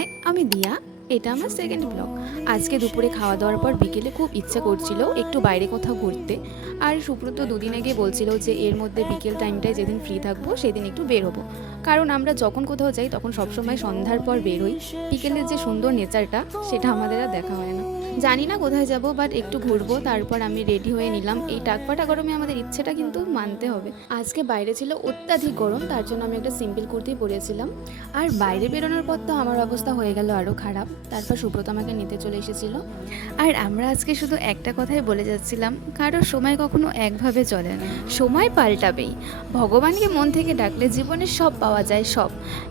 High, আমি দিয়া। এটা আমার সেকেন্ড ব্লগ। আজকে দুপুরে খাওয়া দাওয়ার পর বিকেলে খুব ইচ্ছা করছিল একটু বাইরে কোথাও ঘুরতে। আর সুব্রত দুদিন আগে বলছিল যে এর মধ্যে বিকেল টাইমটায় যেদিন ফ্রি থাকবো সেদিন একটু বের হবো। কারণ আমরা যখন কোথাও যাই তখন সবসময় সন্ধ্যার পর বের হই। বিকেলের যে সুন্দর নেচারটা সেটা আমাদের আর দেখা হয় না। জানি না কোথায় যাব, বাট একটু ঘুরবো। তারপর আমি রেডি হয়ে নিলাম। এই টাকপাটা গরমে আমাদের ইচ্ছেটা কিন্তু মানতে হবে। আজকে বাইরে ছিল অত্যাধিক গরম, তার জন্য আমি একটা সিম্পল কুর্তি পরেছিলাম। আর বাইরে বেরোনোর পর তো আমার অবস্থা হয়ে গেল আরও খারাপ। তারপর সুব্রত আমাকে নিতে চলে এসেছিল। আর আমরা আজকে শুধু একটা কথাই বলে যাচ্ছিলাম, কারোর সময় কখনো একভাবে চলে না, সময় পাল্টাবেই। ভগবানকে মন থেকে ডাকলে জীবনে সব পাওয়া যায়, সব।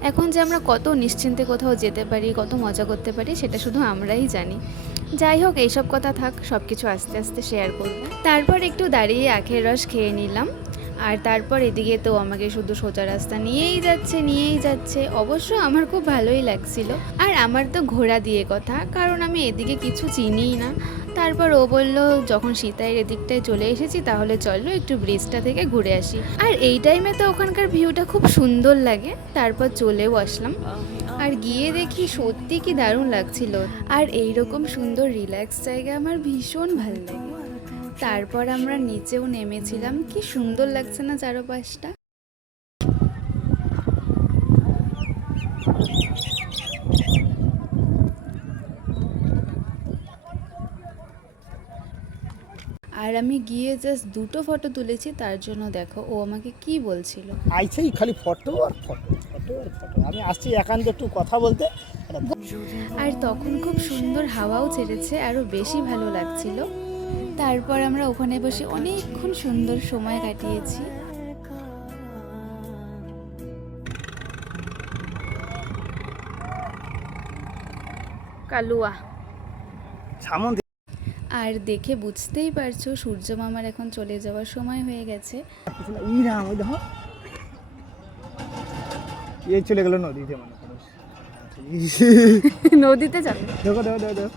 এখন যে আমরা কত নিশ্চিন্তে কোথাও যেতে পারি, কত মজা করতে পারি, সেটা শুধু আমরাই জানি। যাই হোক, এইসব কথা থাক, সব কিছু আস্তে আস্তে শেয়ার করব। তারপর একটু দাঁড়িয়ে আখের রস খেয়ে নিলাম। আর তারপর এদিকে তো আমাকে শুধু সোজা রাস্তা নিয়েই যাচ্ছে। অবশ্য আমার খুব ভালোই লাগছিল। আর আমার তো ঘোড়া দিয়ে কথা, কারণ আমি এদিকে কিছু চিনিই না। তারপর ও বলল, যখন সীতাইয়ের এদিকটায় চলে এসেছি তাহলে চলো একটু ব্রিজটা থেকে ঘুরে আসি। আর এই টাইমে তো ওখানকার ভিউটা খুব সুন্দর লাগে। তারপর চলেও আসলাম। আর গিয়ে দেখি সত্যি কি দারুণ লাগছিল। আর এইরকম সুন্দর রিল্যাক্স জায়গা আমার ভীষণ ভালো লাগে। তারপর আমরা নিচেও নেমেছিলাম। কি সুন্দর লাগছে না চারপাশটা। আর আমি গিয়ে জাস্ট দুটো ফটো তুলেছি, তার জন্য দেখো ও আমাকে কি বলছিল। আইছেই খালি ফটো আর ফটো, ফটো আর ফটো। আমি আসছি একান্ত একটু কথা বলতে। আর তখন খুব সুন্দর হাওয়াও ছেড়েছে, আরও বেশি ভালো লাগছিল। তারপর আমরা ওখানে বসে অনেকক্ষণ সুন্দর সময় কাটিয়েছি। কালুয়া। সামন আর দেখে বুঝতেই পারছো সূর্য মামার এখন চলে যাওয়ার সময় হয়ে গেছে। ইরাম ওই দেখো, এই চলে গেল নদীতে মনে করো। নদীতে যাবে। দেখো দেখো দেখো দেখো,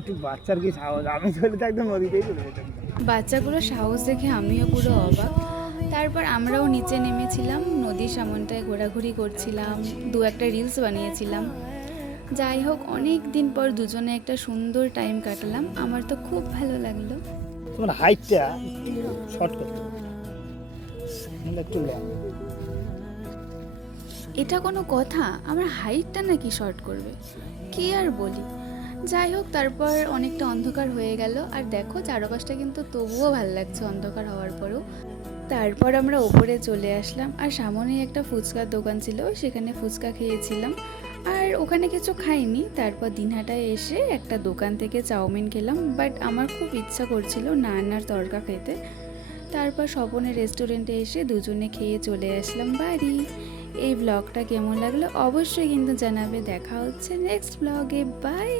একটু বাচ্চার কি সাহস, আমি চলে তো একদম নদীতেই চলে যেতাম। বাচ্চাগুলো সাহস দেখে আমিও পুরো অবাক। তারপর আমরাও নিচে নেমেছিলাম, নদীর সামনটায় ঘোরাঘুরি করছিলাম, দু একটা রিলস বানিয়েছিলাম। যাই হোক, অনেক দিন পর দুজনে একটা সুন্দর টাইম কাটালাম। আমার তো খুব ভালো লাগলো। তোমার হাইটটা শর্ট করতে একটু এটা কোনো কথা? আমার হাইটটা নাকি শর্ট করবে? কি আর বলি। যাই হোক, তারপর অনেকটা অন্ধকার হয়ে গেল। আর দেখো চারপাশটা কিন্তু তবুও ভাল লাগছে অন্ধকার হওয়ার পরেও। তারপর আমরা ওপরে চলে আসলাম। আর সামনেই একটা ফুচকার দোকান ছিল, সেখানে ফুচকা খেয়েছিলাম। আর ওখানে কিছু খাইনি। তারপর দিনহাটায় এসে একটা দোকান থেকে চাউমিন খেলাম, বাট আমার খুব ইচ্ছা করছিল নান আর তড়কা খেতে। তারপর স্বপনের রেস্টুরেন্টে এসে দুজনে খেয়ে চলে আসলাম বাড়ি। এই ব্লগটা কেমন লাগলো অবশ্যই কিন্তু জানাবে। দেখা হচ্ছে নেক্সট ব্লগে। বাই।